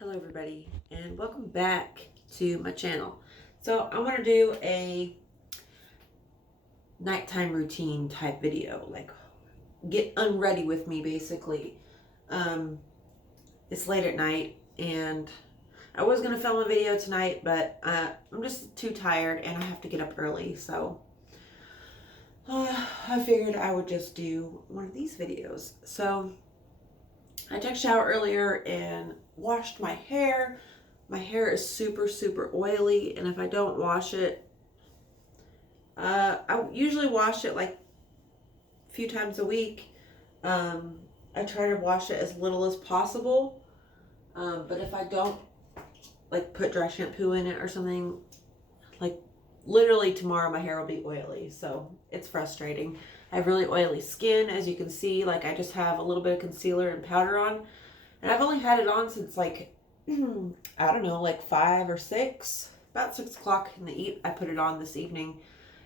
Hello everybody and welcome back to my channel. So I want to do a nighttime routine type video, like get unready with me basically. It's late at night and I was going to film a video tonight, but I'm just too tired and I have to get up early, so I figured I would just do one of these videos. So I took a shower earlier and washed my hair. My hair is super oily, and if I don't wash it, I usually wash it like a few times a week. I try to wash it as little as possible, but if I don't like put dry shampoo in it or something, like literally tomorrow my hair will be oily, so it's frustrating. I have really oily skin, as you can see. Like, I just have a little bit of concealer and powder on, and I've only had it on since like I don't know, like 5 or 6, about 6 o'clock in the I put it on this evening,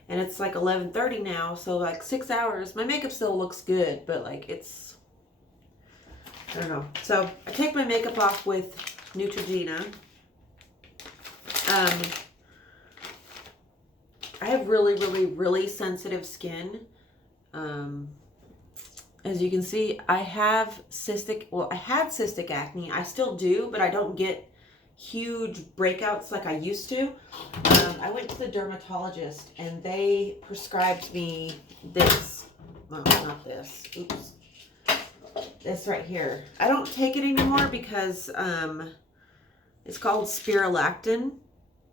and it's like 11:30 now, so like 6 hours. My makeup still looks good, but like it's, I don't know. So I take my makeup off with Neutrogena. I have really sensitive skin. As you can see, I had cystic acne. I still do, but I don't get huge breakouts like I used to. I went to the dermatologist and they prescribed me this. Well, not this. Oops. This right here. I don't take it anymore because it's called spirulactin.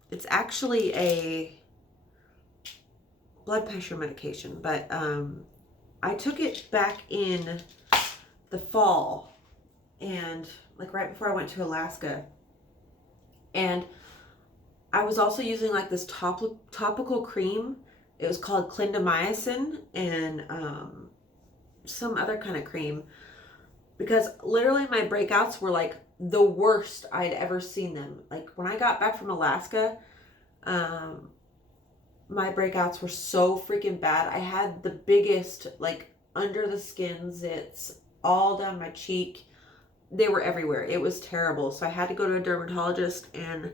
It's actually a blood pressure medication, but I took it back in the fall, and like right before I went to Alaska, and I was also using like this topical cream. It was called clindamycin, and some other kind of cream, because literally my breakouts were like the worst I'd ever seen them. Like when I got back from Alaska, my breakouts were so freaking bad. I had the biggest, like, under the skin zits all down my cheek. They were everywhere. It was terrible. So I had to go to a dermatologist, and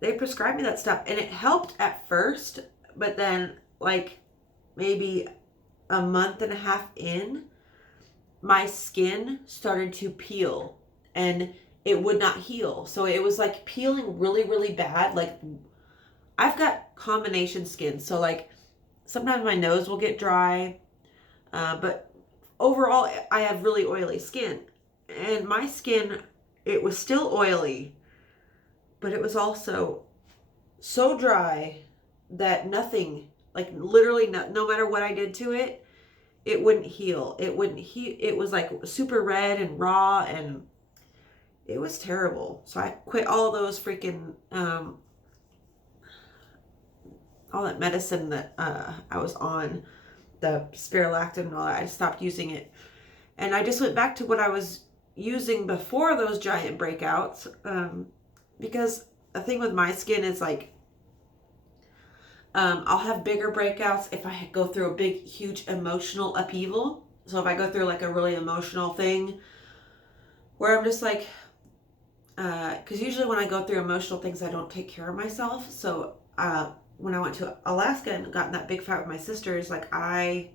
they prescribed me that stuff, and it helped at first, but then like maybe a month and a half in, my skin started to peel and it would not heal. So it was like peeling really bad. Like, I've got combination skin, so like sometimes my nose will get dry, but overall I have really oily skin. And my skin, it was still oily, but it was also so dry that nothing, like literally no matter what I did to it, it wouldn't heal. It wouldn't heal. It was like super red and raw, and it was terrible. So I quit all those freaking all that medicine that I was on, the spirulactin and all that. I stopped using it, and I just went back to what I was using before those giant breakouts, because the thing with my skin is like, I'll have bigger breakouts if I go through a big huge emotional upheaval. So if I go through like a really emotional thing where I'm just like, because usually when I go through emotional things, I don't take care of myself. So when I went to Alaska and got in that big fight with my sisters, like I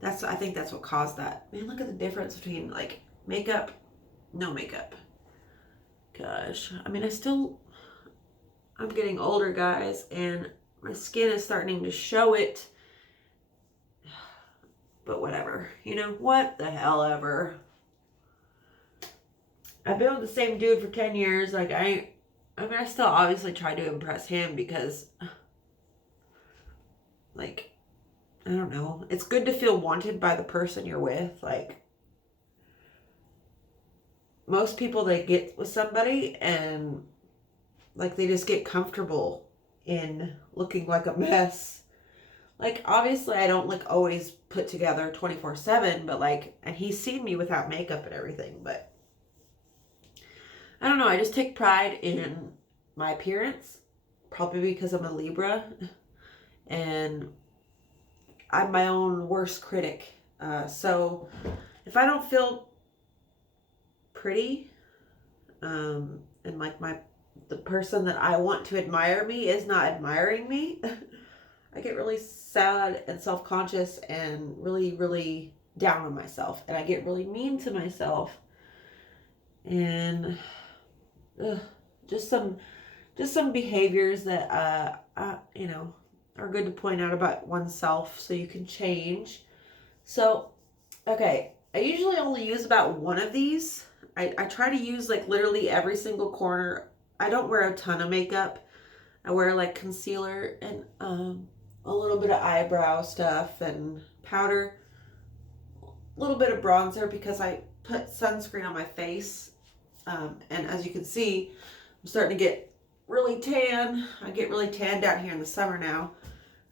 think that's what caused that. Man, look at the difference between like makeup, no makeup. Gosh, I mean, I'm getting older, guys, and my skin is starting to show it. But whatever, what the hell ever. I've been with the same dude for 10 years. Like, I mean, I still obviously try to impress him because, like, I don't know. It's good to feel wanted by the person you're with. Like, most people, they get with somebody and, like, they just get comfortable in looking like a mess. Like, obviously, I don't, like, always put together 24/7, but, like, and he's seen me without makeup and everything, but I don't know. I just take pride in my appearance, probably because I'm a Libra, and I'm my own worst critic. So if I don't feel pretty, and like the person that I want to admire me is not admiring me, I get really sad and self-conscious and really, really down on myself, and I get really mean to myself, and ugh, just some behaviors that are good to point out about oneself so you can change. So, okay, I usually only use about one of these. I try to use like literally every single corner. I don't wear a ton of makeup. I wear like concealer and a little bit of eyebrow stuff and powder, a little bit of bronzer because I put sunscreen on my face. And as you can see, I'm starting to get really tan. I get really tan down here in the summer now.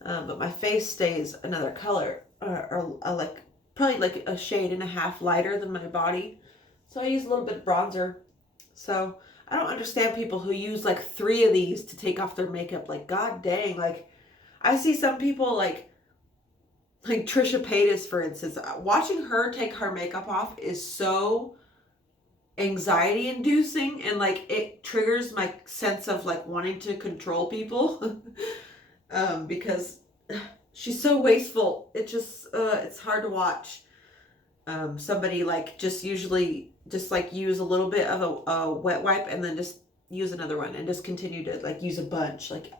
But my face stays another color, or like probably like a shade and a half lighter than my body. So I use a little bit of bronzer. So I don't understand people who use like 3 of these to take off their makeup. Like, god dang, like I see some people like Trisha Paytas, for instance. Watching her take her makeup off is so anxiety inducing, and like it triggers my sense of like wanting to control people. Because she's so wasteful. It just it's hard to watch. Somebody like usually like use a little bit of a wet wipe and then just use another one and just continue to like use a bunch. Like,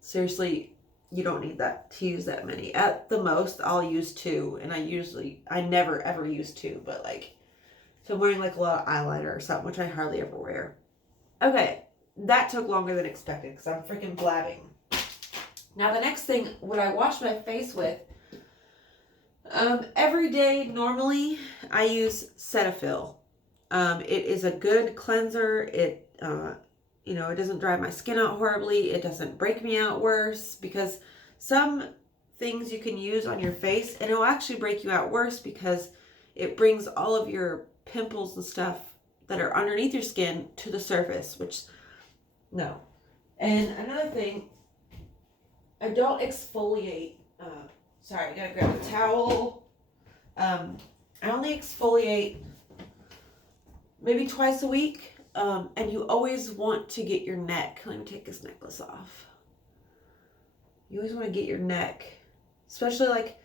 seriously, you don't need to use that many. At the most, I'll use 2, and I never ever use 2, but like, so I'm wearing like a lot of eyeliner or something, which I hardly ever wear. Okay, that took longer than expected because I'm freaking blabbing. Now the next thing, what I wash my face with, every day normally I use Cetaphil. It is a good cleanser. It it doesn't dry my skin out horribly. It doesn't break me out worse, because some things you can use on your face and it will actually break you out worse because it brings all of your pimples and stuff that are underneath your skin to the surface, which no. And another thing, I don't exfoliate. Sorry, I gotta grab a towel. I only exfoliate maybe twice a week. And you always want to get your neck. Let me take this necklace off. You always want to get your neck, especially like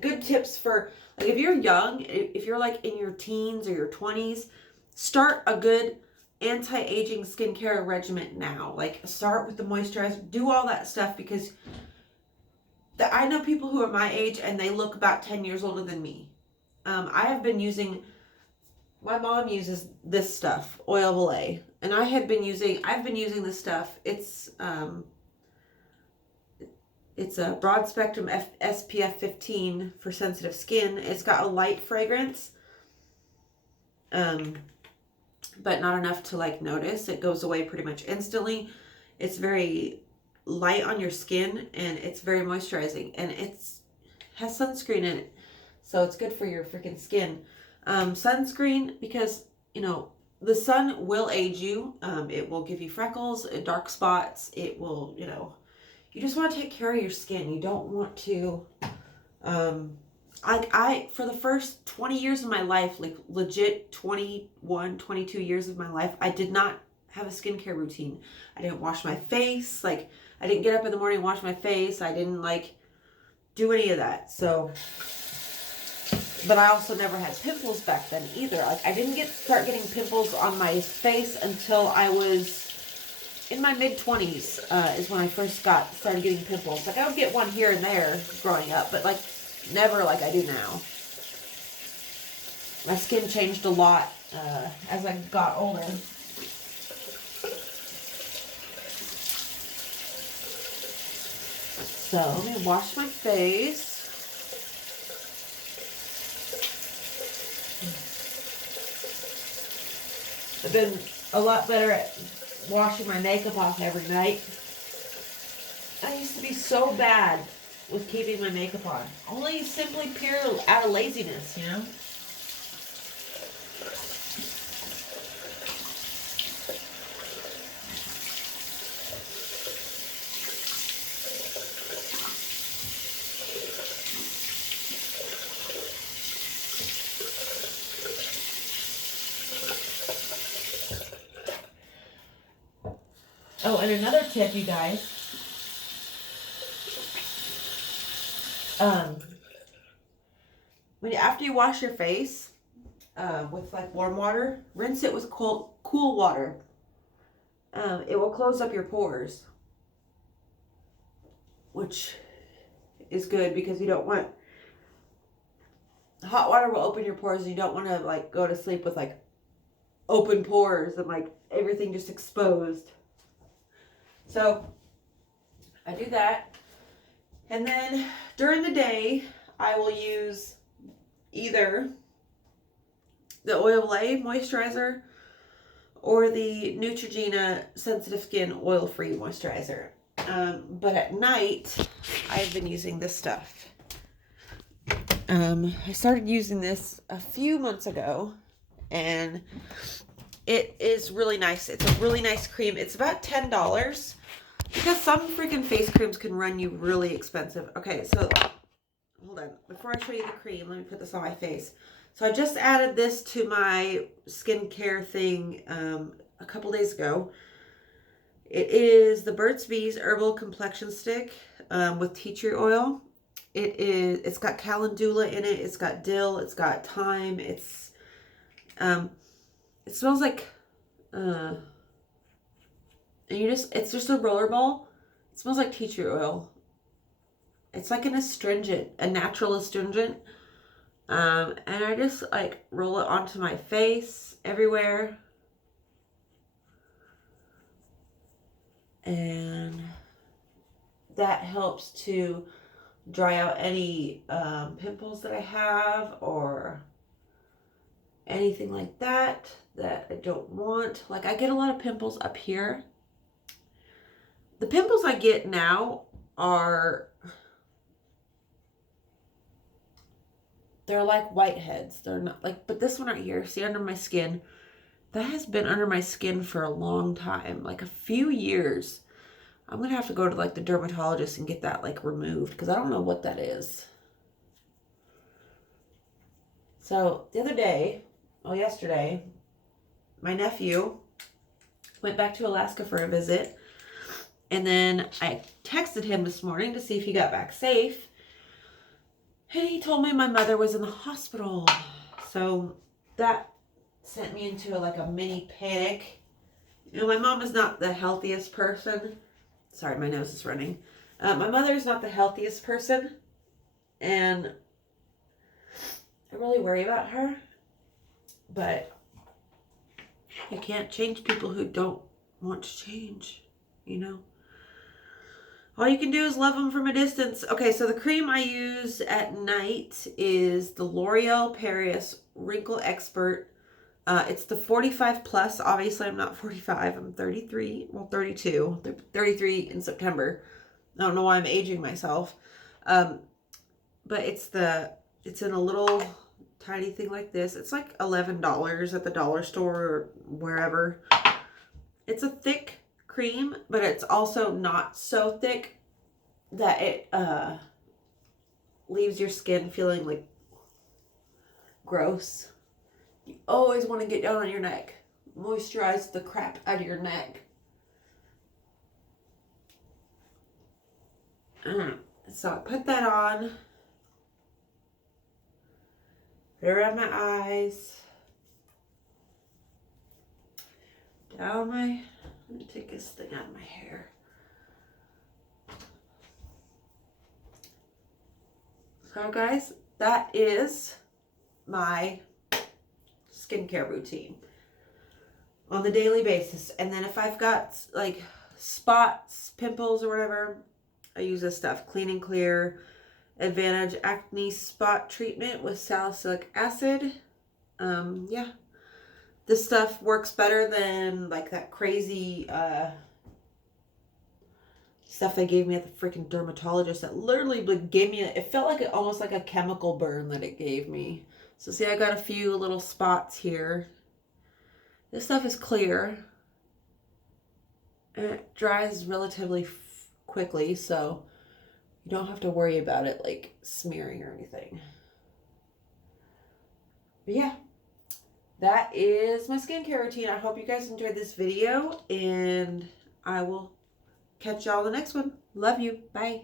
good tips for like if you're young, if you're like in your teens or your 20s, start a good anti-aging skincare regimen now. Like, start with the moisturizer, do all that stuff, because I know people who are my age and they look about 10 years older than me. I have been using, my mom uses this stuff, Oil of Olay, and I've been using this stuff. It's a broad spectrum SPF 15 for sensitive skin. It's got a light fragrance, but not enough to like notice. It goes away pretty much instantly. It's very light on your skin, and it's very moisturizing, and has sunscreen in it, so it's good for your freaking skin. Sunscreen, because the sun will age you. It will give you freckles, dark spots. It will, you just want to take care of your skin. You don't want to I for the first 20 years of my life, like legit 21, 22 years of my life, I did not have a skincare routine. I didn't wash my face. Like, I didn't get up in the morning and wash my face. I didn't like do any of that. So, but I also never had pimples back then either. Like, I didn't start getting pimples on my face until I was in my mid-20s, is when I first started getting pimples. Like, I would get one here and there growing up, but like never like I do now. My skin changed a lot as I got older. So let me wash my face. I've been a lot better at washing my makeup off every night. I used to be so bad with keeping my makeup on. Only simply pure out of laziness, Oh, and another tip, you guys. After you wash your face with like warm water, rinse it with cool water. It will close up your pores, which is good because you don't want hot water will open your pores. And you don't want to like go to sleep with like open pores and like everything just exposed. So I do that, and then during the day I will use either the Olay moisturizer or the Neutrogena Sensitive Skin Oil-Free Moisturizer. But at night, I've been using this stuff. I started using this a few months ago, and it is really nice. It's a really nice cream. It's about $10 because some freaking face creams can run you really expensive. Okay, so hold on. Before I show you the cream, let me put this on my face. So I just added this to my skincare thing a couple days ago. It is the Burt's Bees Herbal Complexion Stick with tea tree oil. It's got calendula in it. It's got dill. It's got thyme. It smells like, and it's just a roller ball. It smells like tea tree oil. It's like an astringent, a natural astringent. And I just like roll it onto my face everywhere. And that helps to dry out any pimples that I have or anything like that I don't want. Like I get a lot of pimples up here. The pimples I get now they're like whiteheads. They're not like, but this one right here, see under my skin, that has been under my skin for a long time, like a few years. I'm gonna have to go to like the dermatologist and get that like removed because I don't know what that is. So the other day, yesterday, my nephew went back to Alaska for a visit, and then I texted him this morning to see if he got back safe. And he told me my mother was in the hospital. So that sent me into like a mini panic. You know, my mom is not the healthiest person. Sorry, my nose is running. My mother is not the healthiest person. And I really worry about her. But you can't change people who don't want to change, you know? All you can do is love them from a distance. Okay, so the cream I use at night is the L'Oreal Paris Wrinkle Expert. It's the 45 plus. Obviously, I'm not 45. I'm 33. Well, 32. 33 in September. I don't know why I'm aging myself. But it's in a little tiny thing like this. It's like $11 at the dollar store or wherever. It's a thick cream, but it's also not so thick that it leaves your skin feeling like gross. You always want to get down on your neck. Moisturize the crap out of your neck. So I put that on. Put it around my eyes. Let me take this thing out of my hair. So guys, that is my skincare routine on the daily basis. And then if I've got like spots, pimples or whatever, I use this stuff. Clean and Clear Advantage Acne Spot Treatment with salicylic acid. Yeah. This stuff works better than like that crazy stuff they gave me at the freaking dermatologist that literally gave me, it felt like almost like a chemical burn that it gave me. So see, I got a few little spots here. This stuff is clear. And it dries relatively quickly, so you don't have to worry about it like smearing or anything. But yeah, that is my skincare routine. I hope you guys enjoyed this video, and I will catch y'all the next one. Love you. Bye.